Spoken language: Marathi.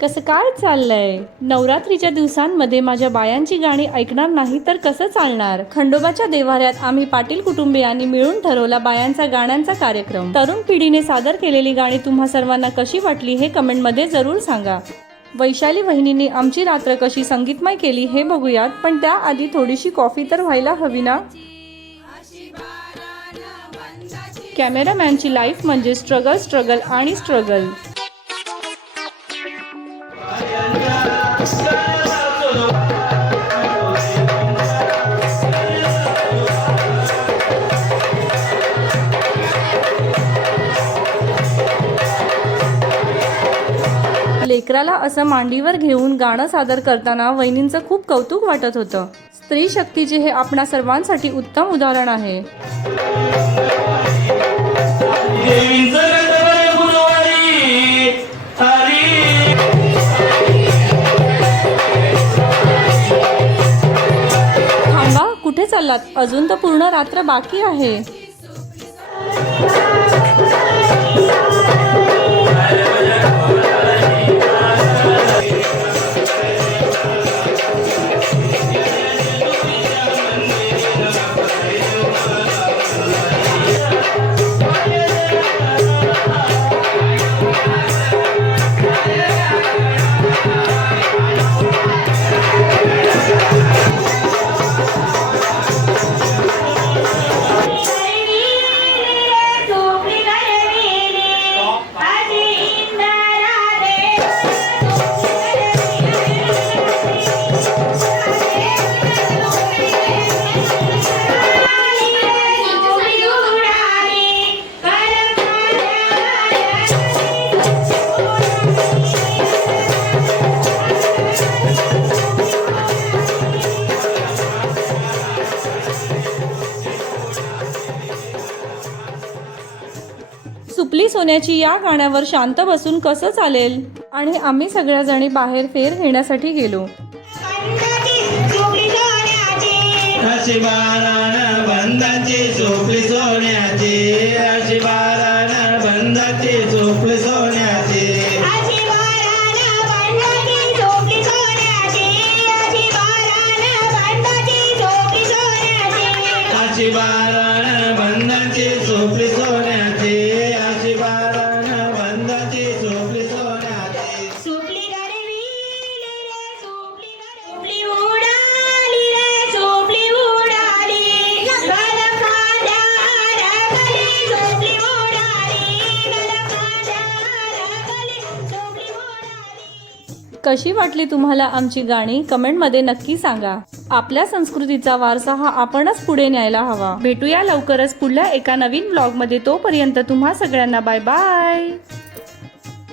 कसं काय चाललंय? नवरात्रीच्या दिवसांमध्ये माझ्या बायांची गाणी ऐकणार नाही तर कसं चालणार? खंडोबाच्या देवाऱ्यात आम्ही पाटील कुटुंबियांनी मिळून ठरवला बायांचा गाण्यांचा कार्यक्रम. तरुण पिढीने सादर केलेली गाणी तुम्हा सर्वांना कशी वाटली हे कमेंटमध्ये जरूर सांगा. वैशाली वहिनीने आमची रात्र कशी संगीतमय केली हे बघूयात पण त्याआधी थोडीशी कॉफी तर व्हायला हवी ना? कॅमेरामॅनची लाईफ म्हणजे स्ट्रगल स्ट्रगल आणि स्ट्रगल. लेकराला असं मांडीवर घेऊन गाणं सादर करताना वहिनींचं खूप कौतुक वाटत होतं. स्त्री शक्तीचे हे आपणा सर्वांसाठी उत्तम उदाहरण आहे. आलात. अजून तर पूर्ण रात्र बाकी आहे. सुपली सोन्याची या गाण्यावर शांत बसून कसं चालेल? आणि आम्ही सगळ्या जणी बाहेर फेर घेण्यासाठी गेलो. बाराण बंधाची कशी वाटली तुम्हाला आमची गाणी? कमेंटमध्ये नक्की सांगा. आपल्या संस्कृतीचा वारसा हा आपणच पुढे न्यायला हवा. भेटूया लवकरच पुढल्या एका नवीन ब्लॉगमध्ये तोपर्यंत तुम्हा सगळ्यांना बाय बाय